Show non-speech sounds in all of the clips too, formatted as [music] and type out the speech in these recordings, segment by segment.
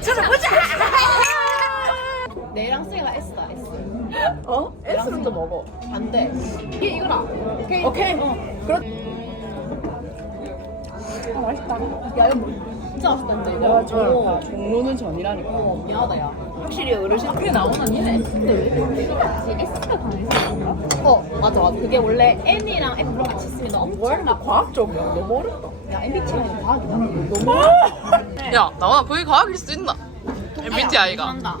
찾아보자. [laughs] 내랑 쌤가 S다 S. 어? S는 또 먹어. 안 돼. 이게 이거라. 오케이. 오케이. 어. 그렇. 아, 맛있다. 야 이거 뭐- 진짜 맛있다 근데 이거. 야, 저 종로는 전이라니까. 어, 미안하다 야. 확실히 어르신. 그게 나오나 니네. 근데 왜 이렇게 S가 강해서 그런가? 어 맞아 맞아. 그게 원래 N이랑 F랑 같이 쓰면 엄청 뭘? 나 과학적이야. 너무 어렵다. 야 MBTI는 과학이다. 너무. 야, 나와 그게 과학일 수 있나? MBTI가. 한다.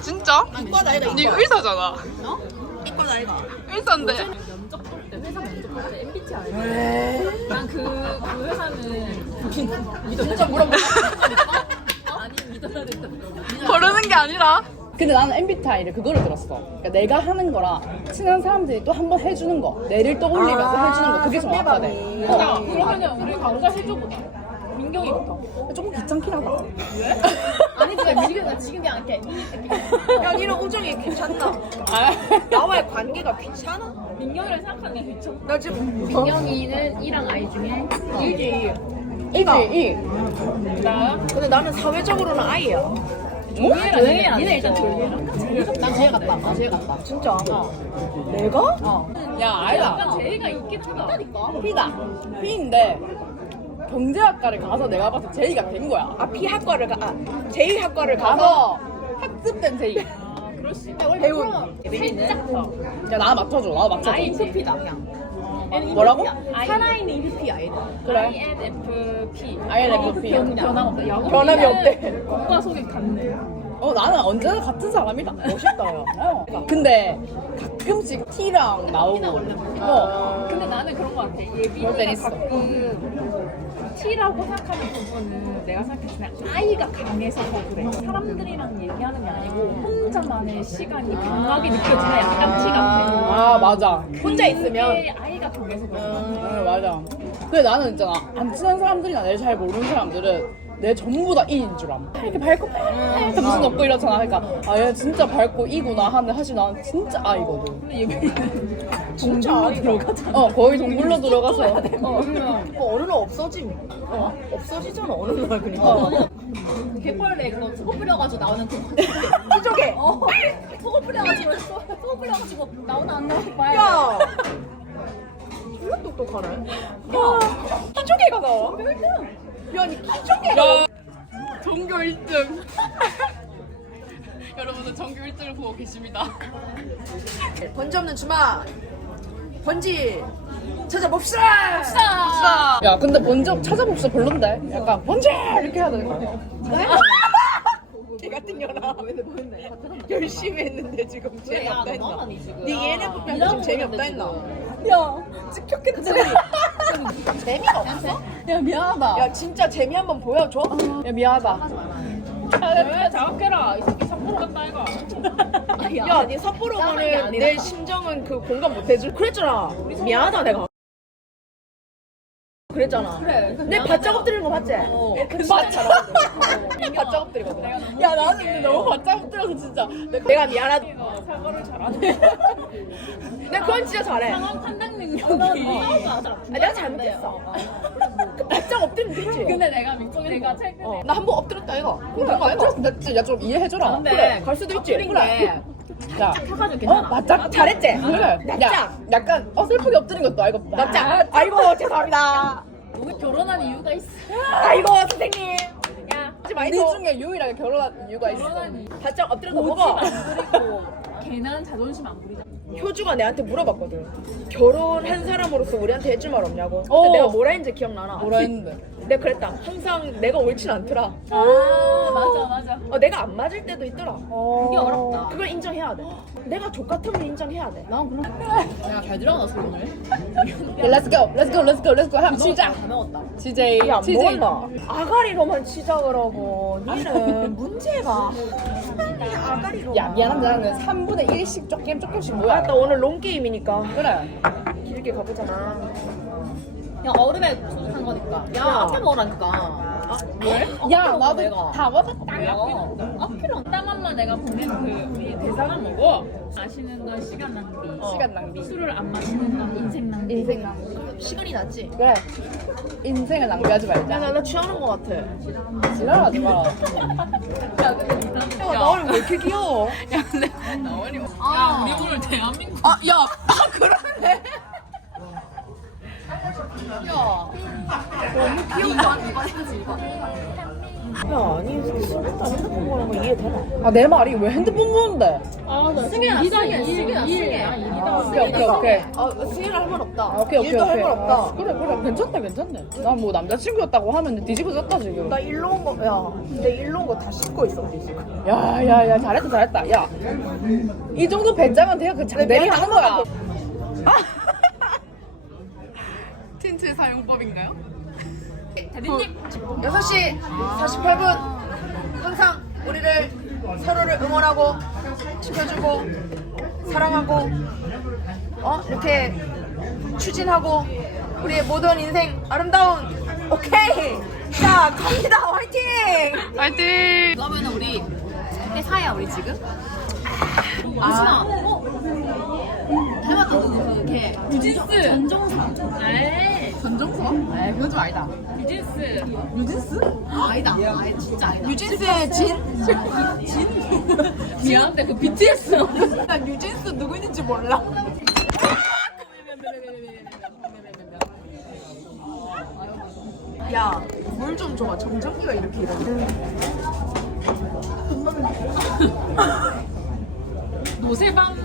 진짜? 이과 나이가 니 의사잖아. 어? 이과 나이가. 의사인데. 면접 볼 때 회사 면접 볼 때 MBTI. 난그 그 회사는 진짜 물어봐. [laughs] 아니 믿어야 된다. 거르는 게 아니라. 근데 나는 MBTI를 그거를 들었어. 그러니까 내가 하는 거랑 친한 사람들이 또 한 번 해주는 거, 내를 떠올리면서 아, 해주는 거 그게 정확하대. 상대방이. 어. 그러면은 우리 강자 해줘보자. 민경이부터. 조금 귀찮긴 하다. [laughs] 아니 진짜 지금 나 지금 그냥 이렇게 야, 니는 우정이 괜찮나? 아, 나와의 관계가 괜찮아? 민경이를 생각하는 게 미쳐. 나 지금 민경이는 E랑 I 중에 이지. 이지, 이. 나 근데 나는 사회적으로는 아이야. 조용해라. 조용해라. 니네 일단 조용해라. 난 제일 같다. 나 제일 같다. 진짜. 내가? 야, 알다. 약간 제이가 있긴 하다니까. P다. P인데 경제학과를 가서 내가 봐서 J가 된 거야. 아, 피학과를 가, 아, 제일학과를 가서. 학습된 J. 아 그럴 수 있다. 배운. 살짝 더. 야, 나 맞춰줘. 나 맞춰줘. INFP다 그냥. 뭐라고? 살아있는 ENFP 아이들. 그래. INFP. INFP. 변- 변함없다. 야구 변함이 없대. 국가 속에 갔네. 어, 나는 언제나 같은 사람이다. 멋있다, 야. [laughs] 어. 근데 가끔씩 T랑 나오고. 어. 근데 나는 그런 거 같아. 그럴 땐 예빈이가 있어. 가끔 T라고 생각하는 부분은 내가 생각했을 때 아이가 강해서 더 그래. 사람들이랑 얘기하는 게 아니고 혼자만의 시간이 강하게 느껴지는 약간 T 같아. 아, 맞아. 혼자 있으면. 아이가 강해서 그래. 응, 맞아. 근데 나는 있잖아. 안 친한 사람들이나 내 잘 모르는 사람들은 내 전부 다 이인 줄 암. 이렇게 밝고 이렇게 무슨 없고 이렇잖아. 그러니까 아 얘 진짜 밝고 이구나 하는데 사실 나는 진짜 아이거든. 근데 진짜 아이가. 어 거의 동굴로 들어가서. 어. 어, 어느 날 없어짐. 어. 없어지잖아, 어느 날 그니까. 어. 개벌레 그거 소금 뿌려가지고 나오는 그 [laughs] 기적에. 어. 소금 뿌려가지고 소- 소금 뿌려가지고 나오나 안 나오나 봐야 야! 졸라 똑똑하네. 야, 기적애가 나와. 야, 니 기적애가. 전교 1등. 여러분은 전교 1등을 보고 계십니다. 번지 없는 주말. 번지 찾아봅시다. 진짜. 야 근데 먼저 찾아봅시다 별론데. 약간 먼저 이렇게 해야 되는 거야. 개 [laughs] 같은 년아. 열심히 했는데 지금 재미없다 했나? 니 ENFP 한테 지금 재미없다 했나? 야 찍혔겠지. 재미가 없어? 야 미안하다. 야 진짜 재미 한번 보여줘. 야 미안하다. 왜 자각해라 이 새끼 삿포로 갔다 이거 [laughs] 야, 니 삿포로 가는 내 심정은 그 공감 못 해줄. 그랬잖아. 미안하다 내가. 그랬잖아. 그래 내 바짝 엎드리는 거 봤지? 어. 그 진짜 잘하거든. 내 바짝 엎드리거든. 야 나는 근데 너무 바짝 엎드려서 진짜. 내가 내가 미안하다. 이거 사과를 잘하네 [laughs] 내가 그건 진짜 잘해. 아, 상황 판단 능력이 내가 잘못했어. [laughs] 그 바짝 엎드리면 되지. 근데 내가 민정이 내가 최근에 어, 나한 번 엎드렸다 이거. 그래 됐지. 야좀 이해해줘라. 근데 그래, 갈 수도 있지. 그래. 게 야. 착해가지고 어 괜찮아 맞아. 잘했지? 그래. 야, 약간 어설프게 엎드린 것도 알고. 납작. 아이고 죄송합니다. 우리 결혼한 이유가 있어 아이고 선생님. 야 하지 마이 네소 중에 유일하게 결혼한 이유가 있어. 결혼한 이유 바짝 엎드려서 고집 먹어. 안 부리고 걔는 자존심 안 부리잖아 효주가 내한테 물어봤거든. 결혼한 사람으로서 우리한테 해줄 말 없냐고. 근데 어. 내가 뭐라 했는지 기억나나? 뭐라 했는데? 내가 그랬다. 항상 내가 옳진 않더라. 아 맞아 맞아 어, 내가 안 맞을 때도 있더라. 그게 어렵다 그걸 인정해야 돼. 내가 족 같으면 인정해야 돼. 난 그럼 내가 잘 들어가나 소문을 야, let's go, let's go, let's go, let's go. 하면 시작. 다 먹었다 CJ, 야, CJ. 뭐나 아가리로만 시작을 하고 니는 문제가. 야, 미안한데 나는 3분의 1씩 조금 조금씩 뭐야? 알았다 오늘 롱 게임이니까 그래. 길게 가보잖아. 그냥 얼음에 소독한 거니까 야 앞에 먹으라니까 아, 왜? 야, 나도 다 먹었다. 앞이랑 땀한만 내가 보낸 그 우리 대사관 뭐고 마시는 건 시간 낭비 시간 낭비. 술을 안 마시는 건 인생 낭비 인생 낭비. 시간이 낫지. 그래. 인생을 낭비하지 말자. 나, 나 취하는 것 같아. 지랄하지 마라. [laughs] 야, 나원이 왜 이렇게 귀여워? 야 근데 나원이 아, 우리 오늘 대한민국. 아 야. 아 그러네. 야, 아니, 술도 안 핸드폰 보는 거 이해 되나? 아, 내 말이 왜 핸드폰 보는데? 승현아, 승현아, 승현아, 승현아. 오케이, 오케이, 오케이. 아, 승희랑 할말 없다. 아, 오케이, 오케이, 일도 할 오케이. 말 없다. 아, 그래, 그래. 괜찮다, 괜찮네. 난 뭐 남자친구였다고 하면 뒤집어졌다, 지금. 나 일로 온 거, 야, 내 일로 온 거 다 씻고 있어, 지금. 야, 야, 야, 잘했다, 잘했다. 야. 이 정도 배짱은 돼야 그 장대리 하는 거야. 틴트 사용법인가요? 대리님. 6시 48분. 항상 우리를 서로를 응원하고, 지켜주고, 사랑하고, 어? 이렇게 추진하고, 우리의 모든 인생 아름다운, 오케이! 자, 갑니다! 화이팅! 파이팅. 그러면 우리 회사야 우리 지금? 아진아. 어? 닮았던 그걔 유진스. 전정사. 에이. 전정수가? 에이, 그건 좀 아니다. 유진스. 유진스? 아니다. 아니 진짜 아니다. 유진스의 진? [laughs] 미안한데 그 BTS. 난 유진스 누구 있는지 몰라. 야, 물 좀 줘봐. 정전기가 이렇게 이러네. 노세방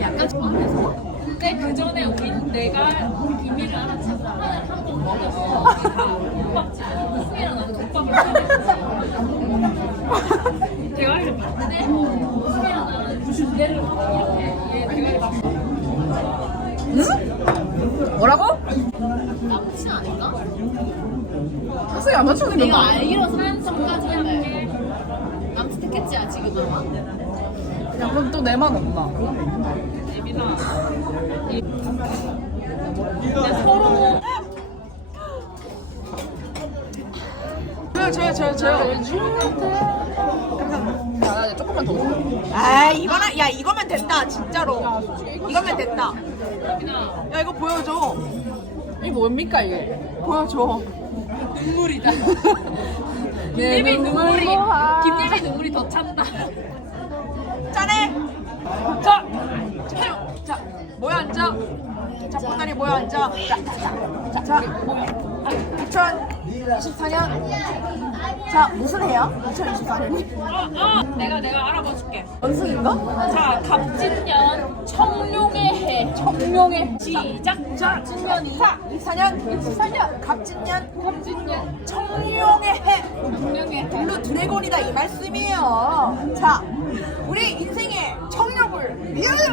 약간 좋아해서. 근데 그 전에 우리 내가 비밀을 알아채고 하나를 한번 먹어서 국밥집 승이랑 나도 국밥을 사줬어. 대가리를 봤는데 승이랑 나는 주대를 이렇게 얘 대가리 봤어. 뭐라고? 남친 아닌가? 학생이 안 맞추는 내가 건가? 알기로 사연성까지 할게. 남친 택했지 아직은 아마. 야, 그럼 또 내만 없나? 근데 서로 저요, 저요, 저요, 저요. 이제 조금만 더 줘. 아, 이거는, 야, 이거면 된다, 진짜로. 이거면 된다. 야, 이거 보여줘. 이게 뭡니까, 이게? 보여줘. 눈물이다. 내 김예빈 눈물이 김예빈 눈물이 더 찬다. 짠해! 자! 모여 앉아. 자, 보따리 모여 앉아. 자, 자, 자, 자. 2024년. 자, 무슨 해야? 2024년이? 어, 어, 내가 내가 알아봐 줄게. 연승인가? 자, 갑진년 청룡의 해. 청룡의 시작. 자, 진년이. 자, 24년. 24년. 갑진년. 갑진년 청룡의 해. 청룡의 해. 블루 드래곤이다 이 말씀이에요. 자, 우리 인생의 청룡을 위하여.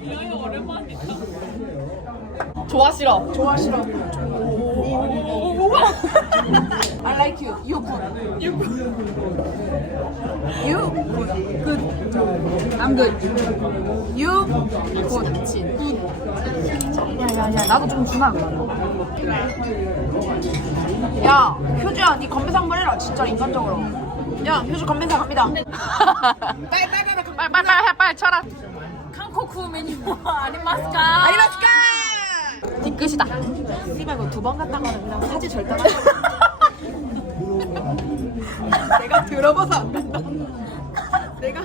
이거 오랜만이다. 좋아, 싫어. 좋아 싫어. [laughs] I like you. You good. You good. You good. I'm good. You good. 야야야 나도 좀 주나 그러면. 야 효주야 네 건배사 한번 해라 진짜 인간적으로. 야 효주 건배사 갑니다. [laughs] 빨리 빨리 빨리 빨리 빨리 빨리 빨리 쳐라. 한코쿠 메뉴 아리마스까? [laughs] 아리마스카. 뒤끝이다. 씨발 이거 두번 갔다 가는 그냥 사지 절대 안. [laughs] 내가 들어봐서 안 간다. 내가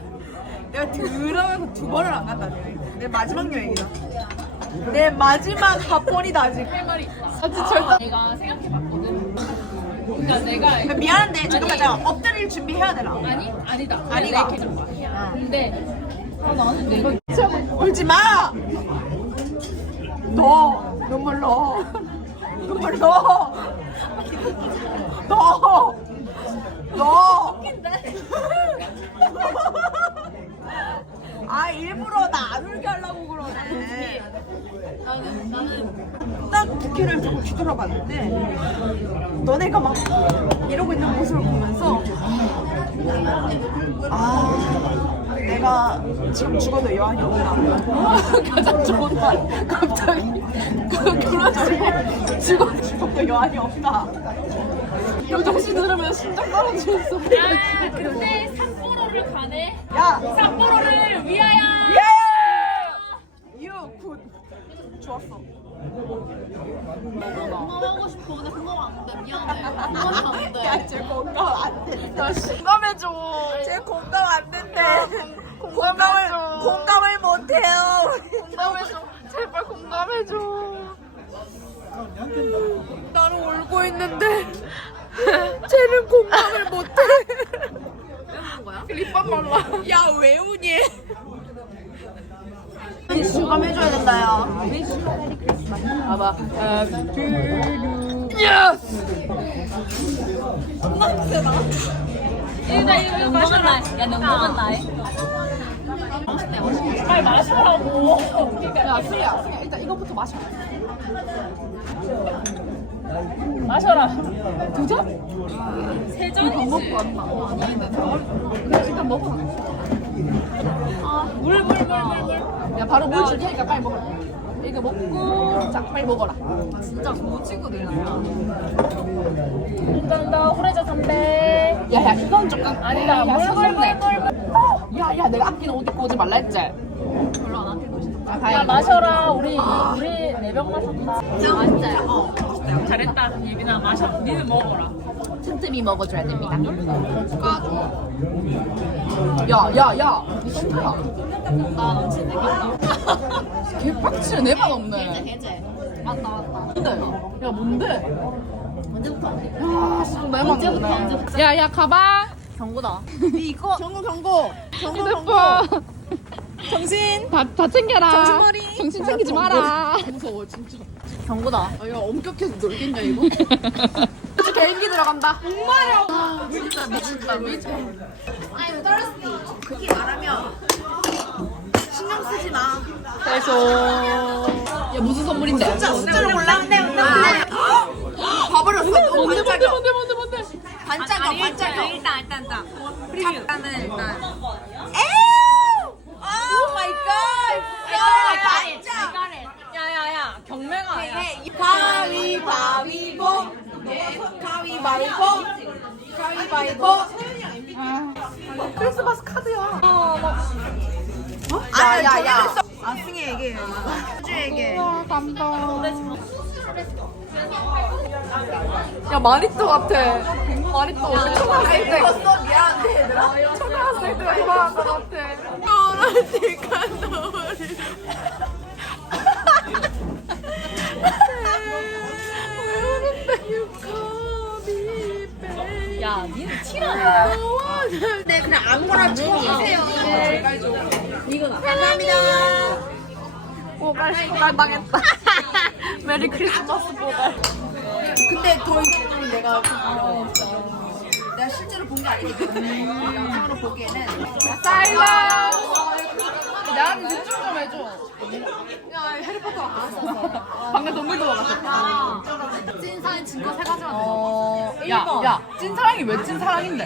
내가 들어봐서 두 번을 안 간다. 내가. 내 마지막 여행이다. 내 마지막 합본이다 아직. 할 말이 있다. 사실 절대. 내가 생각해봤거든. 그러니까 내가 미안한데 잠깐만 잠깐 엎드릴 준비해야 되나? 아니 아니다. 아니가. 내 계정 아니야. 근데 아 나는 내가 울지 마. 너 눈물 넣어. 눈물 넣어. 넣어. 넣어. 아 일부러 나 안 울게 하려고 그러네. 나는 나는 딱 부캐를 조금 뒤돌아봤는데 너네가 막 이러고 있는 모습을 보면서 아 내가 지금 죽어도 여한이 없다 가장 좋은 말 갑자기 그 그러더니 죽어도 죽어도 여한이 없다 요정씨 들으면 심장 떨어지겠어 아 근데 삿포로를 가네. 야 삿포로를 위하여. 유 굿. 좋았어. 공감하고 싶어. 근데 공감 안 돼. 미안해. 공감이 안 돼. 야, 쟤 공감 안 된다. 공감해줘. 쟤 공감 안 된대. 공감을, 공감을 못해요. 공감해줘. 제발 공감해줘. 나는 울고 있는데. [laughs] 쟤는 공감을 못해. 립밤 발라. 야, 왜 우니? 공감해줘야 된다, 야. 봐봐. 이거 이거 이거 마셔라. 야 넘어간 나이. 빨리 마시라고. 야, 수리야. 일단 이거부터 마셔. 마셔라. 두 잔? 세 잔이지. 먹고 왔나? 그래, 일단 먹어. 물, 물, 물, 물, 물. 야, 바로 물 줄 테니까 빨리 먹어. 이거 먹고, 자, 빨리 먹어라. 진짜 고치거든. 감사합니다. 후레자 선배. 야, 야, 이건 조금. 아니다. 야, 물, 물, 서럽네. 물, 물, 물. 야, 야, 내가 아끼는 옷 입고 오지 말라 했지? 별로 안 아끼고 싶다. 아, 야. 마셔라. 우리 우리 네병 마셨다. 진짜 어. 잘했다. 예빈아 마셔. 니는 먹어라. 틈틈이 먹어줘야 됩니다. 야, 야, 야. 소야? 나 남친 생겼다. 개빡치네, 내만 없네. 해제. 맞다 맞다. 뭔데? 야, 뭔데? 언제부터? 야, 씨, 내만 언제부터 없네. 언제부터? 야, 야, 가방. 경고다. 이거. 경고, 경고. 경고, 휴대폰. 정신. 다, 다 챙겨라. 정신머리. 정신 챙기지 마라. 무서워, 진짜. 경고다. 아, 야, 엄격해서 놀겠냐, 이거? [laughs] 개인기 들어간다. 목마려. 진짜 미친다, 미친. 그렇게 말하면 신경 쓰지 마. 계속. 야, 무슨 선물인데? 진짜 숫자를 몰랐는데. 봐버렸어. 너무 뭔데, 뭔데, 반짝여. 뭔데, 뭔데, 뭔데. 반짝여, 반짝여. 일단 일단 일단. 일단은 일단. 에우! 오 마이 갓! 야, 반짝! 야야야 경매가 아니야. 가위바위보 가위바위보 가위바위보 크리스마스 카드야 야야야 아승이에게 수주에게 야, 마리또 같아. 마리또. 초등학생 때. 미안한데 초등학생 때 이만한 것 같아. 너라니까 너를 네. 네 그냥 아무거나 주고 계세요 감사합니다 뽀갈, 뽀갈 당했다. 메리 크리스마스 뽀갈. 근데 더 이것도 내가 어, 내가 실제로 본게 때문에 영상으로 보기에는 사일런스. 나한테 집중 좀 해줘. 야 해리포터 나왔어 방금 먹었어. 찐사인 증거 세 가지만 내 어, 야, 야, 찐사랑이 왜 찐사랑인데?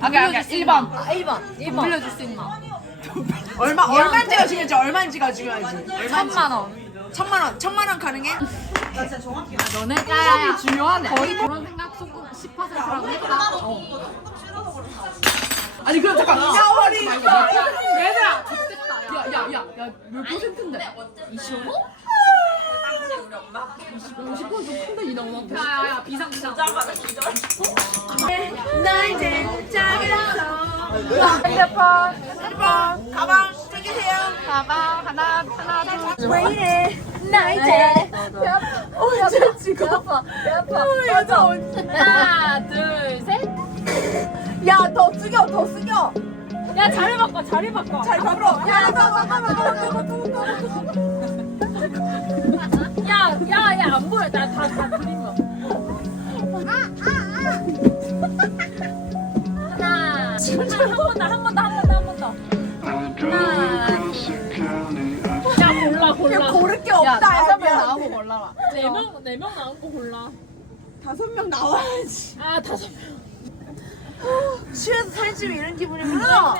아, 그냥, 그냥 1번. 1번 1번 빌려줄 수 있나? 얼마 얼마인지가 중요하지 얼마인지가 중요하지 천만 원. 천만 원 천만 원 가능해? 너네 야야야 중요하네. 거의 그런 생각 속 10%라고 했다. 어. 아니, 그럼 잠깐. 샤워리 얘들아! 야, 야, 야, 야, 몇 퍼센트인데? 25? 50%좀 큰데, 이 나오한테. 야야야 비상 비상. 나 이제 작아서 핸드폰. 핸드폰. 가방 챙기세요 가방 하나, 하나, 둘. 왜 이래 나 이제 어 진짜 지금 배 아파 배 아파 여자 하나 둘 셋. 야더 숙여 더 숙여 야 자리 바꿔 자리 바꿔. 잘 바꿔 야 야야 안 보여 나다다 드린 거. 하나 한번더한 번더한번더한번 더. 야 골라 골라. 고를 게 야, 없다 다섯 명야 나오고 골라라. 네명네명 나온 거 골라. 다섯 명 나와야지 아 다섯 명. 취해서 찍으면 이런 기분이구나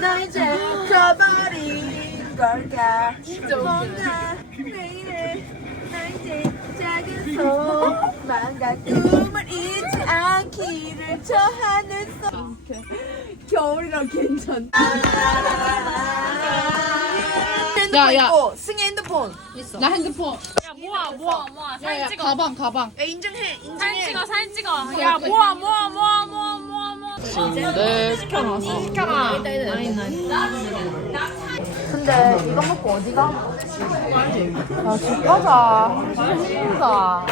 나 이제 가버린 걸까? 뭔가 내일에 나 이제 자 하겠어 망가 꿈을 잊지 않기를 저 하늘 속 겨울이라 괜찮다 야, 야. 있고 승희 핸드폰. 나 핸드폰. 야 모아 모아 모아. 야, 사진 야, 찍어. 가방, 가방. 야 인증해 사진 인증해. 찍어 사진 찍어. 야 모아 모아 모아 맛있는데 시켜놨어 시켜놔. 근데 이거 먹고 어디 가? 나집 가자. 한식 혼자